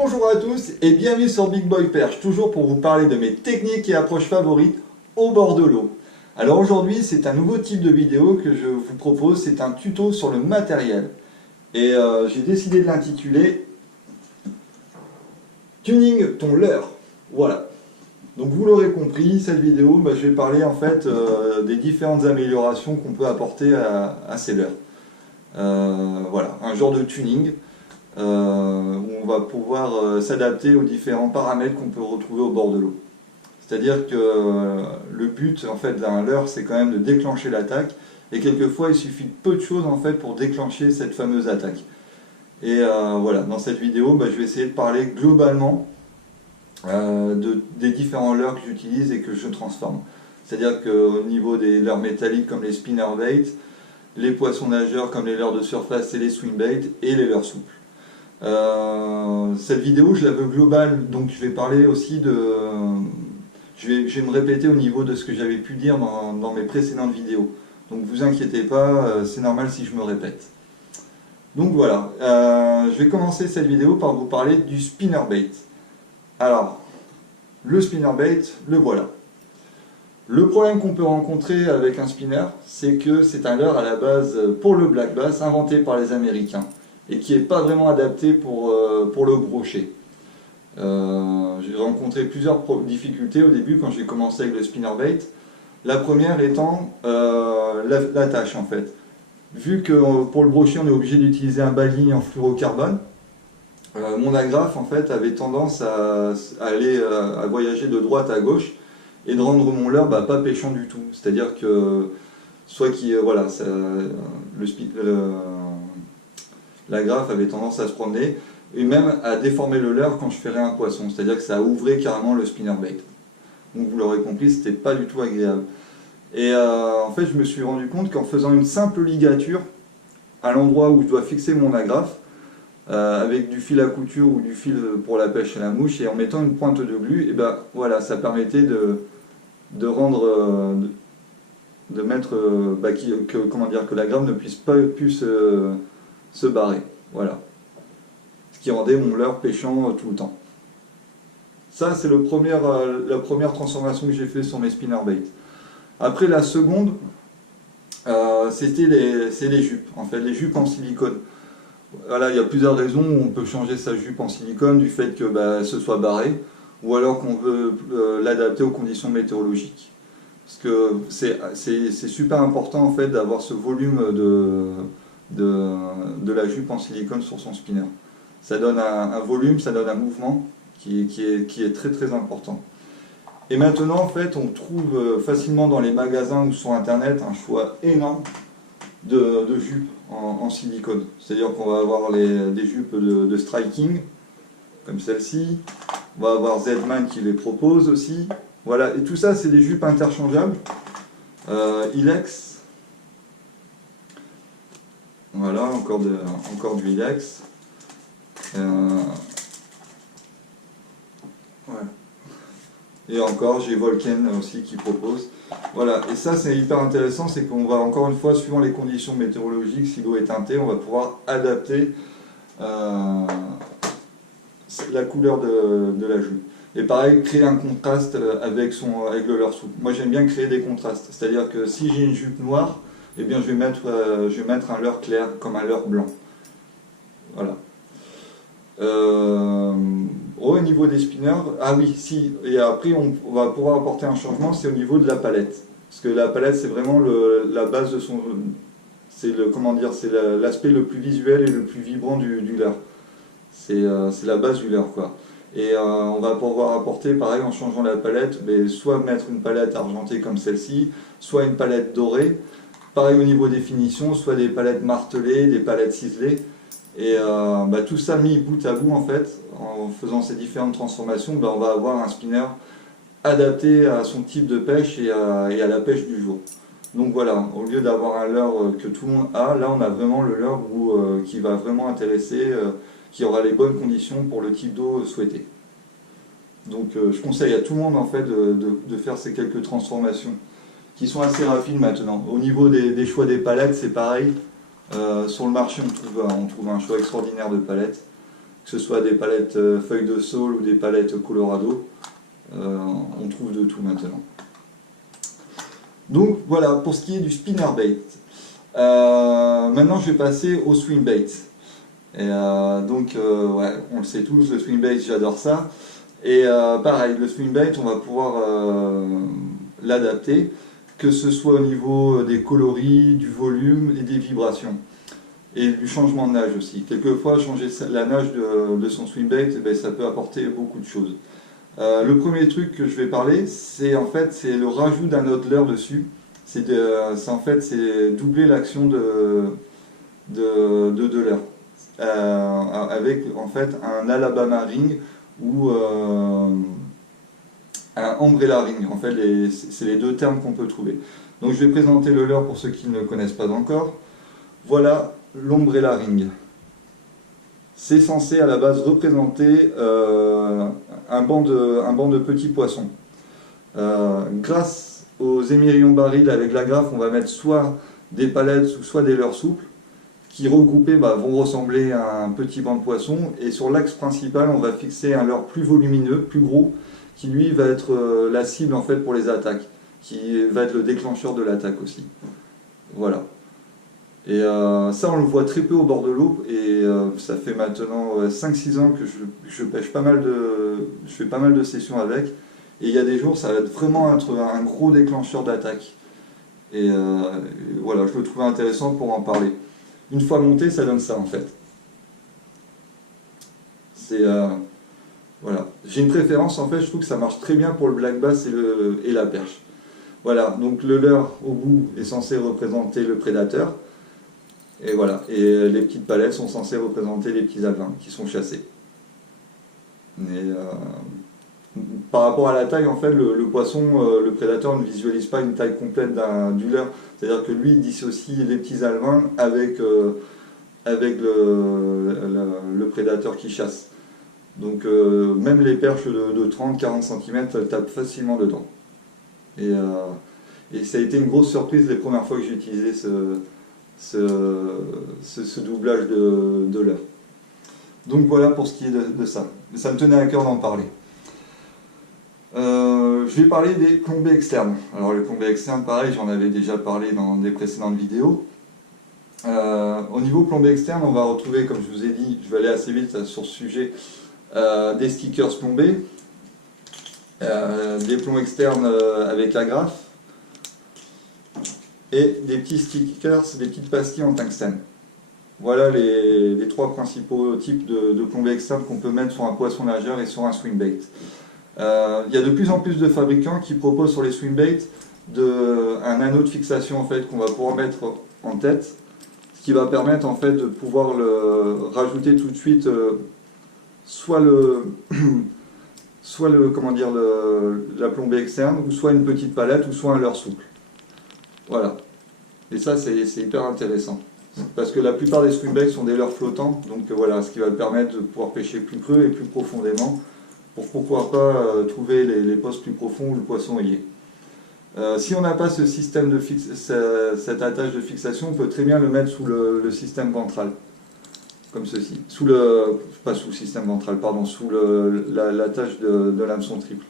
Bonjour à tous et bienvenue sur Big Boy Perche, toujours pour vous parler de mes techniques et approches favorites au bord de l'eau. Alors aujourd'hui c'est un nouveau type de vidéo que je vous propose, c'est un tuto sur le matériel. Et j'ai décidé de l'intituler Tuning ton leurre. Voilà. Donc vous l'aurez compris, cette vidéo, je vais parler en fait des différentes améliorations qu'on peut apporter à ces leurres. Voilà, un genre de tuning. Où on va pouvoir s'adapter aux différents paramètres qu'on peut retrouver au bord de l'eau. C'est-à-dire que le but en fait d'un leurre, c'est quand même de déclencher l'attaque, et quelquefois il suffit de peu de choses en fait pour déclencher cette fameuse attaque. Et voilà, dans cette vidéo, je vais essayer de parler globalement des différents leurres que j'utilise et que je transforme. C'est-à-dire qu'au niveau des leurres métalliques comme les spinnerbait, les poissons nageurs comme les leurres de surface et les swingbaits, et les leurres souples. Cette vidéo je la veux globale, donc je vais parler aussi de... Je vais me répéter au niveau de ce que j'avais pu dire dans mes précédentes vidéos. Donc vous inquiétez pas, c'est normal si je me répète. Donc voilà, je vais commencer cette vidéo par vous parler du spinnerbait. Alors, le spinnerbait, le voilà. Le problème qu'on peut rencontrer avec un spinner, c'est que c'est un leurre à la base pour le black bass, inventé par les Américains, et qui n'est pas vraiment adapté pour le brochet. J'ai rencontré plusieurs difficultés au début quand j'ai commencé avec le spinnerbait. La première étant la tâche en fait. Vu que pour le brochet on est obligé d'utiliser un baling en fluorocarbone, mon agrafe en fait avait tendance à voyager de droite à gauche et de rendre mon leurre pas pêchant du tout. C'est-à-dire que soit l'agrafe avait tendance à se promener et même à déformer le leurre quand je ferrais un poisson, c'est-à-dire que ça ouvrait carrément le spinnerbait. Donc vous l'aurez compris, c'était pas du tout agréable. Et en fait, je me suis rendu compte qu'en faisant une simple ligature à l'endroit où je dois fixer mon agrafe, avec du fil à couture ou du fil pour la pêche à la mouche, et en mettant une pointe de glu, et voilà, ça permettait de rendre, de mettre, que l'agrafe ne puisse pas plus se barrer. Voilà. Ce qui rendait mon leurre pêchant tout le temps. Ça, c'est la première transformation que j'ai fait sur mes spinnerbait. Après, la seconde, c'est les jupes. En fait, les jupes en silicone. Voilà, il y a plusieurs raisons où on peut changer sa jupe en silicone, du fait que ce soit barré, ou alors qu'on veut l'adapter aux conditions météorologiques. Parce que c'est super important en fait d'avoir ce volume de la jupe en silicone sur son spinner. Ça donne un volume, ça donne un mouvement qui est très très important. Et maintenant en fait on trouve facilement dans les magasins ou sur internet un choix énorme de jupes en silicone. C'est-à-dire qu'on va avoir des jupes de striking, comme celle-ci, on va avoir Z-Man qui les propose aussi. Voilà, et tout ça c'est des jupes interchangeables. Ilex. Voilà, encore du Ilex. Ouais. Et encore, j'ai Volken aussi qui propose. Voilà, et ça c'est hyper intéressant, c'est qu'on va encore une fois, suivant les conditions météorologiques, si l'eau est teintée, on va pouvoir adapter la couleur de la jupe. Et pareil, créer un contraste avec le leurre souple. Moi j'aime bien créer des contrastes, c'est-à-dire que si j'ai une jupe noire, eh bien je vais mettre un leurre clair comme un leurre blanc. Voilà. Au niveau des spinners, ah oui, si, et après on va pouvoir apporter un changement, c'est au niveau de la palette. Parce que la palette c'est vraiment la base de son... C'est l'aspect le plus visuel et le plus vibrant du leurre. C'est la base du leurre quoi. Et on va pouvoir apporter, pareil, en changeant la palette, soit mettre une palette argentée comme celle-ci, soit une palette dorée. Pareil au niveau des finitions, soit des palettes martelées, des palettes ciselées. Et tout ça mis bout à bout en fait, en faisant ces différentes transformations, on va avoir un spinner adapté à son type de pêche et à la pêche du jour. Donc voilà, au lieu d'avoir un leurre que tout le monde a, là on a vraiment le leurre qui va vraiment intéresser, qui aura les bonnes conditions pour le type d'eau souhaité. Donc je conseille à tout le monde en fait de faire ces quelques transformations qui sont assez rapides maintenant. Au niveau des choix des palettes, c'est pareil. Sur le marché, on trouve un choix extraordinaire de palettes, que ce soit des palettes feuilles de saule ou des palettes Colorado, on trouve de tout maintenant. Donc voilà pour ce qui est du spinnerbait. Maintenant je vais passer au swingbait. Et ouais, on le sait tous, le swingbait, j'adore ça. Et pareil, le swingbait, on va pouvoir l'adapter, que ce soit au niveau des coloris, du volume et des vibrations. Et du changement de nage aussi. Quelquefois, changer la nage de son swingbait, eh ben, ça peut apporter beaucoup de choses. Le premier truc que je vais parler, c'est en fait c'est le rajout d'un autre leurre dessus. C'est doubler l'action de deux leurres. Avec en fait un Alabama ring ou un umbrella ring. En fait, c'est les deux termes qu'on peut trouver. Donc je vais présenter le leurre pour ceux qui ne le connaissent pas encore. Voilà l'umbrella ring. C'est censé à la base représenter un banc de petits poissons. Grâce aux émerillons barils avec l'agrafe, on va mettre soit des palettes soit des leurres souples qui regroupés vont ressembler à un petit banc de poisson. Et sur l'axe principal, on va fixer un leurre plus volumineux, plus gros, qui lui va être la cible en fait pour les attaques, qui va être le déclencheur de l'attaque aussi. Voilà. Et ça, on le voit très peu au bord de l'eau, et ça fait maintenant 5-6 ans que je pêche pas mal je fais pas mal de sessions avec, et il y a des jours, ça va vraiment être un gros déclencheur d'attaque. Et voilà, je le trouvais intéressant pour en parler. Une fois monté, ça donne ça en fait. C'est voilà. J'ai une préférence en fait, je trouve que ça marche très bien pour le black bass et la perche. Voilà, donc le leurre au bout est censé représenter le prédateur. Et voilà, et les petites palettes sont censées représenter les petits alevins qui sont chassés. Et, par rapport à la taille, en fait, le poisson, le prédateur ne visualise pas une taille complète du leurre. C'est-à-dire que lui, il dissocie les petits alevins avec le prédateur qui chasse. Donc même les perches de 30-40 cm, elles tapent facilement dedans. Et ça a été une grosse surprise les premières fois que j'ai utilisé ce doublage de leurre. Donc voilà pour ce qui est de ça. Ça me tenait à cœur d'en parler. Je vais parler des plombées externes. Alors les plombées externes, pareil, j'en avais déjà parlé dans des précédentes vidéos. Au niveau plombées externes, on va retrouver, comme je vous ai dit, je vais aller assez vite sur ce sujet, des stickers plombés, des plombs externes avec l'agrafe, et des petits stickers, des petites pastilles en tungstène. Voilà les trois principaux types de plombées externes qu'on peut mettre sur un poisson nageur et sur un swingbait. Il y a de plus en plus de fabricants qui proposent sur les swingbaits un anneau de fixation en fait, qu'on va pouvoir mettre en tête, ce qui va permettre en fait de pouvoir rajouter tout de suite soit la plombée externe, ou soit une petite palette, ou soit un leurre souple. Voilà. Et ça c'est hyper intéressant. Parce que la plupart des swingbaits sont des leurres flottants, donc voilà, ce qui va permettre de pouvoir pêcher plus creux et plus profondément, pour pourquoi pas trouver les postes plus profonds où le poisson y est. Si on n'a pas ce système cette attache de fixation, on peut très bien le mettre sous le système ventral, comme ceci. Pas sous le système ventral, pardon, sous l'attache de l'hameçon triple.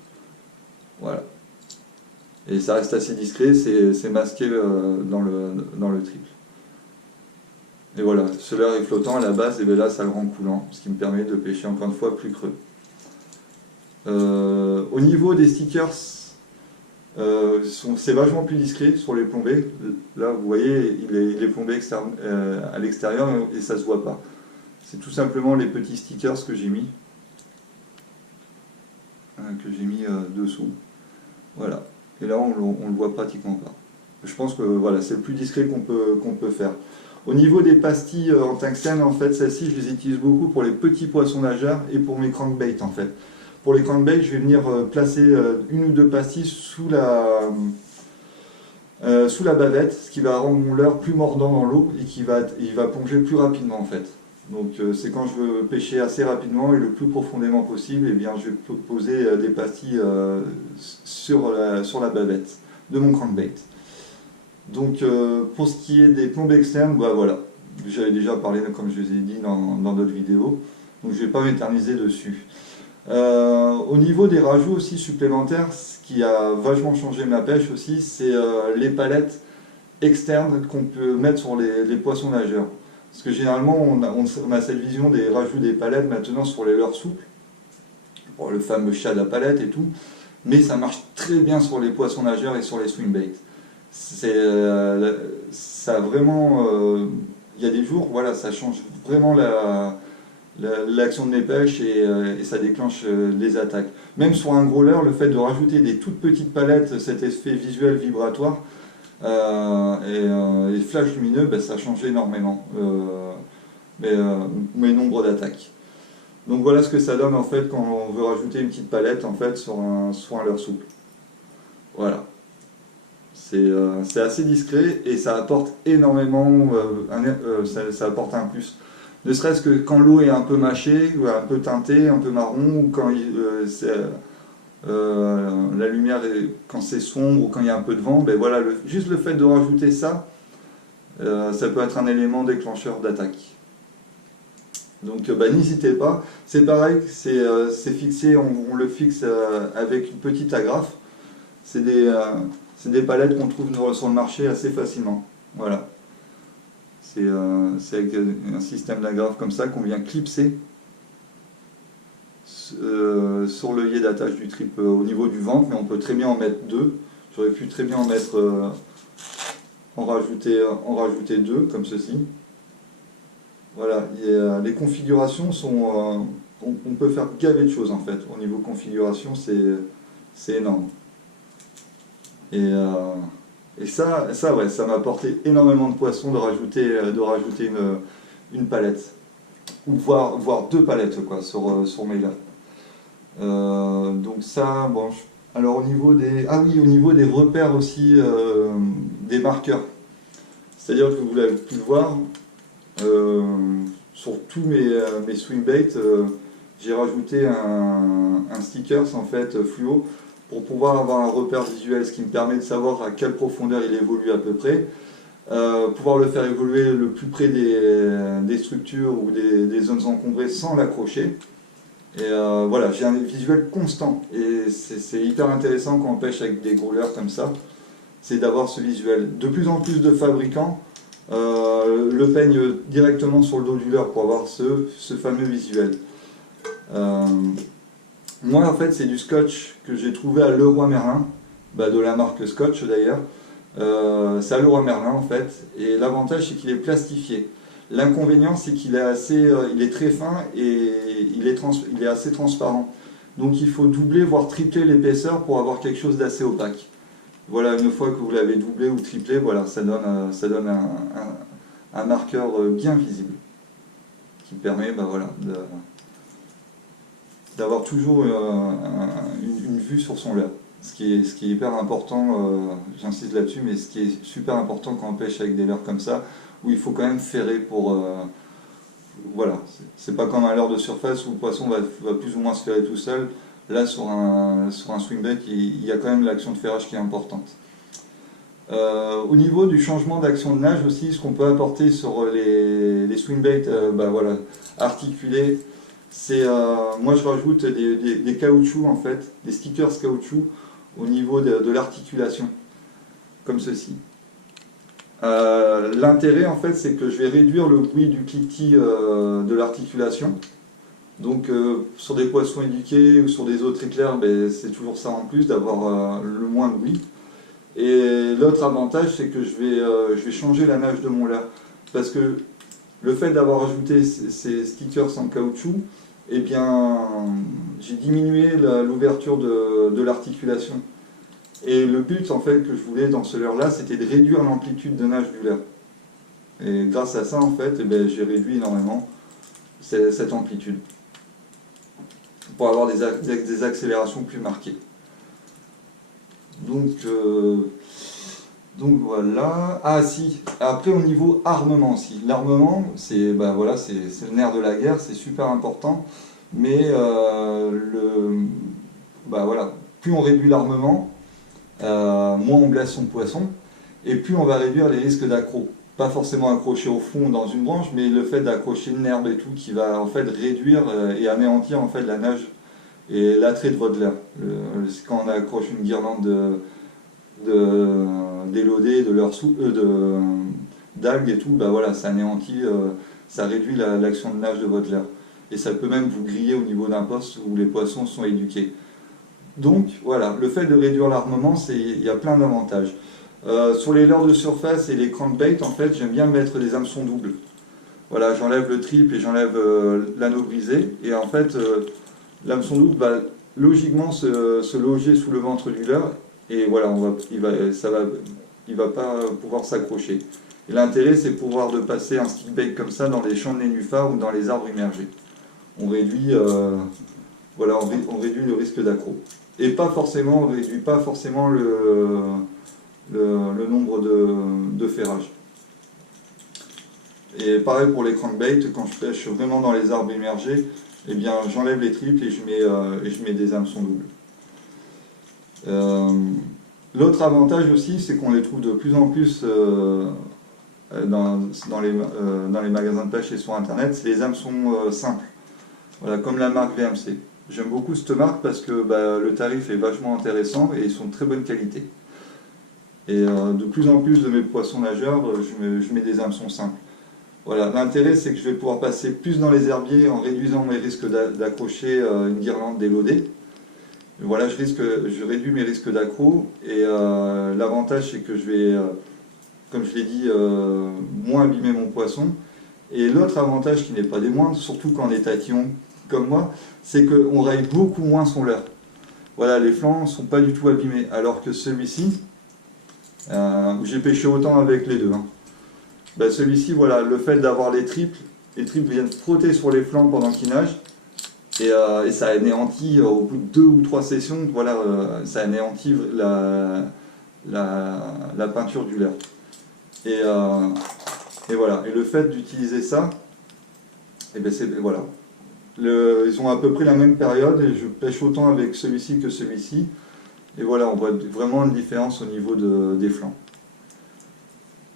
Voilà. Et ça reste assez discret, c'est masqué dans le triple. Et voilà, ce leurre est flottant à la base, et bien là ça le rend coulant, ce qui me permet de pêcher encore une fois plus creux. Au niveau des stickers, c'est vachement plus discret sur les plombées. Là vous voyez, il est plombé à l'extérieur et ça se voit pas. C'est tout simplement les petits stickers que j'ai mis, dessous. Voilà. Et là on le voit pratiquement pas. Je pense que voilà, c'est le plus discret qu'on peut faire. Au niveau des pastilles en tungstène, en fait, celles-ci, je les utilise beaucoup pour les petits poissons nageurs et pour mes crankbaits, en fait. Pour les crankbaits, je vais venir placer une ou deux pastilles sous la bavette, ce qui va rendre mon leurre plus mordant dans l'eau et il va plonger plus rapidement, en fait. Donc c'est quand je veux pêcher assez rapidement et le plus profondément possible, et bien je vais poser des pastilles sur la bavette de mon crankbait. Donc pour ce qui est des plombées externes, voilà, j'avais déjà parlé, comme je vous ai dit dans d'autres vidéos. Donc je ne vais pas m'éterniser dessus. Au niveau des rajouts aussi supplémentaires, ce qui a vachement changé ma pêche aussi, c'est les palettes externes qu'on peut mettre sur les poissons nageurs. Parce que généralement, on a cette vision des rajouts des palettes maintenant sur les leurres souples, pour le fameux chat de la palette et tout, mais ça marche très bien sur les poissons nageurs et sur les swingbaits. Ça vraiment, il y a des jours, voilà, ça change vraiment l'action de mes pêches et ça déclenche les attaques. Même sur un gros leurre, le fait de rajouter des toutes petites palettes, cet effet visuel vibratoire et les flashs lumineux, ben, ça change énormément mes nombres d'attaques. Donc voilà ce que ça donne en fait quand on veut rajouter une petite palette en fait sur un leurre souple. Voilà. C'est assez discret et ça apporte énormément, ça apporte un plus. Ne serait-ce que quand l'eau est un peu mâchée, ou un peu teintée, un peu marron, ou quand la lumière, quand c'est sombre, ou quand il y a un peu de vent, ben voilà, juste le fait de rajouter ça, ça peut être un élément déclencheur d'attaque. Donc n'hésitez pas. C'est pareil, c'est fixé, on le fixe avec une petite agrafe. C'est des palettes qu'on trouve sur le marché assez facilement. Voilà. C'est avec un système d'agrafe comme ça qu'on vient clipser sur l'œillet d'attache du trip au niveau du ventre, mais on peut très bien en mettre deux. J'aurais pu très bien en rajouter deux, comme ceci. Voilà, les configurations sont... on peut faire gaver de choses en fait. Au niveau configuration, c'est énorme. Et ça ouais, ça m'a apporté énormément de poissons de rajouter une palette. Ou voire deux palettes quoi, sur mes là. Donc ça, bon. Alors au niveau des repères aussi, des marqueurs. C'est-à-dire que vous l'avez pu le voir, sur tous mes swingbaits, j'ai rajouté un stickers en fait fluo pour pouvoir avoir un repère visuel, ce qui me permet de savoir à quelle profondeur il évolue à peu près, pouvoir le faire évoluer le plus près des structures ou des zones encombrées sans l'accrocher. Et voilà, j'ai un visuel constant et c'est hyper intéressant quand on pêche avec des gros leurres comme ça, c'est d'avoir ce visuel. De plus en plus de fabricants le peignent directement sur le dos du leurre pour avoir ce fameux visuel. Moi en fait c'est du scotch que j'ai trouvé à Leroy Merlin, de la marque Scotch d'ailleurs. C'est à Leroy Merlin en fait, et l'avantage c'est qu'il est plastifié. L'inconvénient c'est qu'il est il est très fin et il est assez transparent. Donc il faut doubler voire tripler l'épaisseur pour avoir quelque chose d'assez opaque. Voilà, une fois que vous l'avez doublé ou triplé, voilà, ça donne un marqueur bien visible qui permet voilà, d'avoir toujours une vue sur son leurre. Ce qui est hyper important, j'insiste là-dessus, mais ce qui est super important quand on pêche avec des leurres comme ça, où il faut quand même ferrer pour... voilà, c'est pas comme un leurre de surface où le poisson va plus ou moins se ferrer tout seul. Là, sur un swingbait, il y a quand même l'action de ferrage qui est importante. Au niveau du changement d'action de nage aussi, ce qu'on peut apporter sur les swingbaits voilà, articulés, c'est moi je rajoute des caoutchoucs en fait, des stickers caoutchouc au niveau de l'articulation, comme ceci. L'intérêt en fait c'est que je vais réduire le bruit du cliquetis de l'articulation. Donc sur des poissons éduqués ou sur des eaux très claires, c'est toujours ça en plus d'avoir le moins de bruit. Et l'autre avantage c'est que je vais changer la nage de mon leurre. Parce que le fait d'avoir ajouté ces stickers en caoutchouc, eh bien j'ai diminué l'ouverture de l'articulation. Et le but en fait que je voulais dans ce leurre là, c'était de réduire l'amplitude de nage du leurre. Et grâce à ça en fait, j'ai réduit énormément cette amplitude, pour avoir des accélérations plus marquées. Donc voilà. Ah si, après au niveau armement aussi. L'armement, c'est voilà, c'est le nerf de la guerre, c'est super important. Mais voilà, plus on réduit l'armement, moins on blesse son poisson, et plus on va réduire les risques d'accro. pas forcément accroché au fond dans une branche, mais le fait d'accrocher une herbe et tout qui va en fait réduire et anéantir en fait la nage et l'attrait de votre leurre. C'est quand on accroche une guirlande d'élodés, d'algues et tout, bah voilà, ça anéantit, ça réduit l'action de nage de votre leurre. Et ça peut même vous griller au niveau d'un poste où les poissons sont éduqués. Donc voilà, le fait de réduire l'armement, il y a plein d'avantages. Sur les leurres de surface et les crankbaits, en fait, j'aime bien mettre des hameçons doubles. Voilà, j'enlève le trip et j'enlève l'anneau brisé. Et en fait, l'hameçon double va logiquement se loger sous le ventre du leurre. Et voilà, il va pas pouvoir s'accrocher. Et l'intérêt, c'est pouvoir de passer un stick bait comme ça dans les champs de nénuphars ou dans les arbres immergés. On réduit, voilà, on réduit le risque d'accro. Et pas forcément, on ne réduit pas forcément le nombre de ferrages. Et pareil pour les crankbaits, quand je pêche vraiment dans les arbres immergés, eh bien j'enlève les triples et je mets des hameçons doubles. L'autre avantage aussi, c'est qu'on les trouve de plus en plus dans les magasins de pêche et sur internet, c'est les hameçons simples. Voilà, comme la marque VMC. J'aime beaucoup cette marque parce que le tarif est vachement intéressant et ils sont de très bonne qualité. Et de plus en plus de mes poissons nageurs, je mets des hameçons simples. Voilà, l'intérêt c'est que je vais pouvoir passer plus dans les herbiers en réduisant mes risques d'accrocher une guirlande d'élodés. Voilà, je réduis mes risques d'accro et l'avantage c'est que je vais, comme je l'ai dit, moins abîmer mon poisson. Et l'autre avantage qui n'est pas des moindres, surtout quand on est tatillon comme moi, c'est qu'on raille beaucoup moins son leurre. Voilà, les flancs ne sont pas du tout abîmés, alors que celui-ci, j'ai pêché autant avec les deux. Celui-ci, voilà, le fait d'avoir les triples viennent frotter sur les flancs pendant qu'il nage, et ça anéantit au bout de 2 ou 3 sessions, voilà, ça anéantit la peinture du leurre. Et voilà, et le fait d'utiliser ça, et voilà. Ils ont à peu près la même période et je pêche autant avec celui-ci que celui-ci. Et voilà, on voit vraiment une différence au niveau des flancs.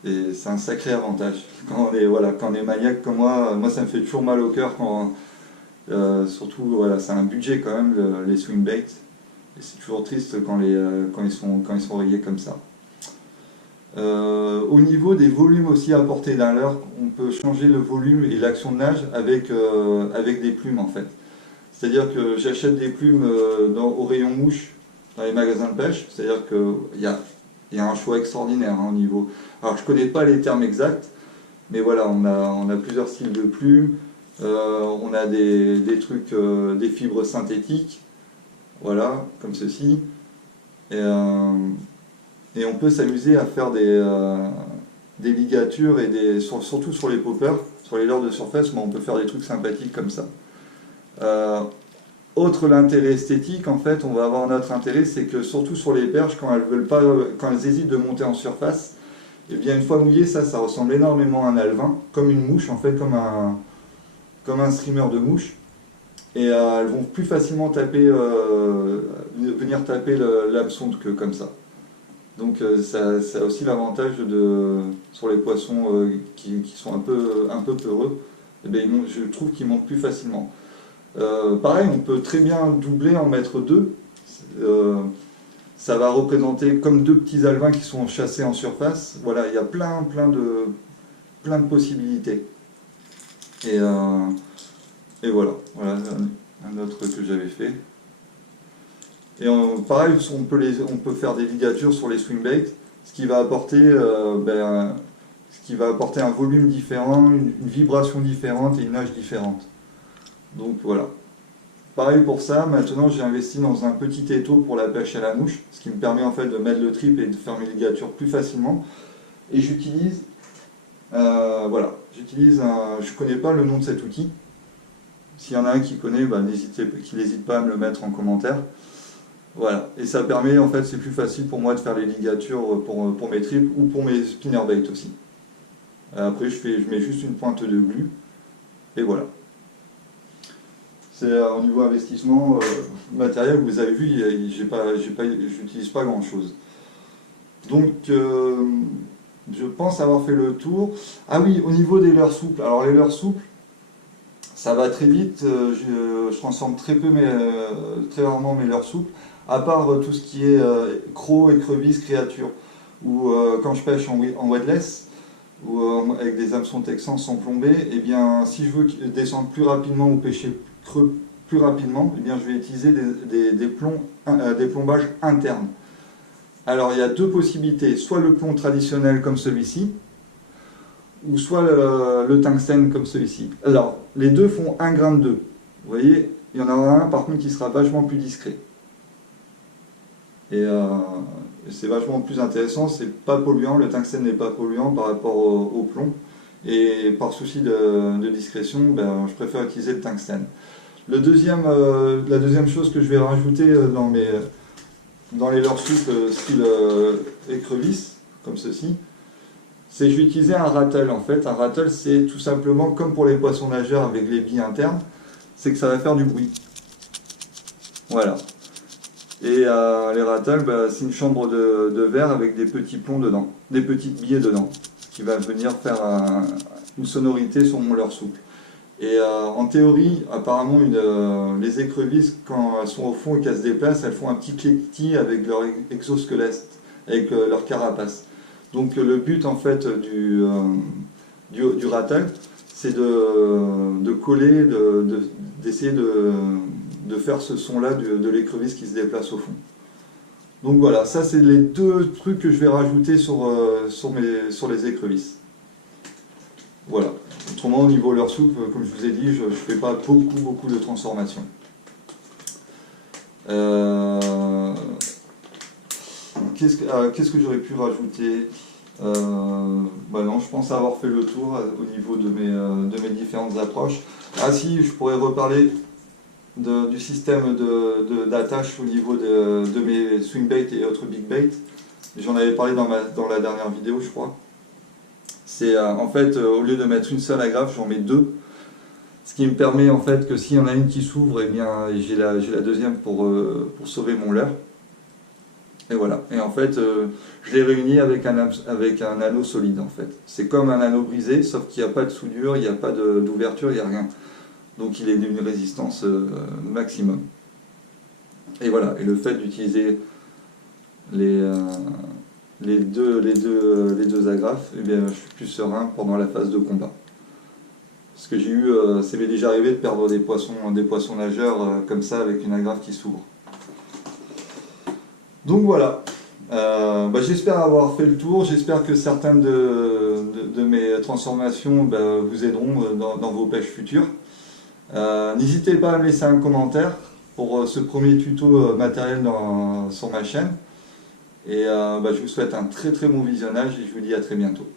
Et c'est un sacré avantage. Quand on est maniaque comme moi ça me fait toujours mal au cœur surtout, voilà, c'est un budget quand même, les swing baits. Et c'est toujours triste quand ils sont rayés comme ça. Au niveau des volumes aussi apportés d'un leurre, on peut changer le volume et l'action de nage avec des plumes en fait. C'est-à-dire que j'achète des plumes au rayon mouche dans les magasins de pêche, c'est-à-dire qu'il y a un choix extraordinaire au niveau. Alors je ne connais pas les termes exacts, mais voilà, on a plusieurs styles de plumes, on a des trucs, des fibres synthétiques, voilà, comme ceci. Et on peut s'amuser à faire des ligatures et surtout sur les poppers, sur les leurres de surface, mais on peut faire des trucs sympathiques comme ça. Autre l'intérêt esthétique, en fait, on va avoir notre intérêt, c'est que surtout sur les perches, quand elles hésitent de monter en surface, et bien une fois mouillé, ça ressemble énormément à un alevin, comme une mouche, en fait, comme un streamer de mouche. Et elles vont plus facilement venir taper l'hameçon que comme ça. Donc ça a aussi l'avantage sur les poissons qui sont un peu peureux, et bien, je trouve qu'ils montent plus facilement. Pareil, on peut très bien doubler, en mettre deux. Ça va représenter comme deux petits alevins qui sont chassés en surface. Voilà, il y a plein de possibilités. Et voilà, un autre que j'avais fait. Et pareil, on peut faire des ligatures sur les swing baits, ce qui va apporter un volume différent, une vibration différente et une nage différente. Donc voilà. Pareil pour ça, maintenant j'ai investi dans un petit étau pour la pêche à la mouche, ce qui me permet en fait de mettre le trip et de faire mes ligatures plus facilement. Et j'utilise, je connais pas le nom de cet outil. S'il y en a un qui connaît, qu'il n'hésite pas à me le mettre en commentaire. Voilà, et ça permet, en fait, c'est plus facile pour moi de faire les ligatures pour mes trips ou pour mes spinnerbaits aussi. Après, je mets juste une pointe de glu, et voilà. C'est au niveau investissement matériel, vous avez vu, j'utilise pas grand chose. Donc, Je pense avoir fait le tour. Ah oui, au niveau des leurres souples. Alors les leurres souples, ça va très vite. Je transforme très peu, très rarement mes leurres souples, à part tout ce qui est crocs, écrevisses, créatures. Ou quand je pêche en weedless, ou avec des hameçons texans sans plomber, eh bien, si je veux descendre plus rapidement ou pêcher creux plus rapidement, eh bien, je vais utiliser des plombages internes. Alors, il y a deux possibilités, soit le plomb traditionnel comme celui-ci, ou soit le tungstène comme celui-ci. Alors, les deux font 1 gramme de. Vous voyez, il y en a un par contre qui sera vachement plus discret. Et c'est vachement plus intéressant, c'est pas polluant, le tungstène n'est pas polluant par rapport au plomb. Et par souci de discrétion, ben, je préfère utiliser le tungstène. La deuxième chose que je vais rajouter dans les leurres souples style écrevisse, comme ceci, c'est que je vais utiliser un rattle. En fait, un rattle, c'est tout simplement comme pour les poissons nageurs avec les billes internes, c'est que ça va faire du bruit. Voilà. Et les rattles, bah, c'est une chambre de verre avec des petits plombs dedans, des petites billes dedans, qui va venir faire une sonorité sur mon leurre souple. Et en théorie, apparemment, les écrevisses, quand elles sont au fond et qu'elles se déplacent, elles font un petit cliquetis avec leur exosquelette, avec leur carapace. Donc le but en fait du rattle, c'est de coller, d'essayer de faire ce son-là de l'écrevisse qui se déplace au fond. Donc voilà, ça c'est les deux trucs que je vais rajouter sur les écrevisses. Voilà. Autrement, au niveau leurre souple, comme je vous ai dit, je ne fais pas beaucoup de transformations. Qu'est-ce que j'aurais pu rajouter bah non, je pense avoir fait le tour au niveau de mes différentes approches. Ah si, je pourrais reparler du système d'attache au niveau de mes swing bait et autres big bait. J'en avais parlé dans la dernière vidéo, je crois. C'est en fait, au lieu de mettre une seule agrafe, j'en mets deux. Ce qui me permet en fait que s'il y en a une qui s'ouvre, eh bien j'ai la deuxième pour sauver mon leurre. Et voilà. Et en fait, je l'ai réuni avec un anneau solide en fait. C'est comme un anneau brisé, sauf qu'il n'y a pas de soudure, il n'y a pas d'ouverture, il n'y a rien. Donc il est d'une résistance maximum. Et voilà. Et le fait d'utiliser les deux agrafes, eh bien, je suis plus serein pendant la phase de combat. Parce que ça m'est déjà arrivé de perdre des poissons nageurs comme ça avec une agrafe qui s'ouvre. Donc voilà. J'espère avoir fait le tour. J'espère que certaines de mes transformations vous aideront dans vos pêches futures. N'hésitez pas à me laisser un commentaire pour ce premier tuto matériel sur ma chaîne. Et je vous souhaite un très bon visionnage et je vous dis à très bientôt.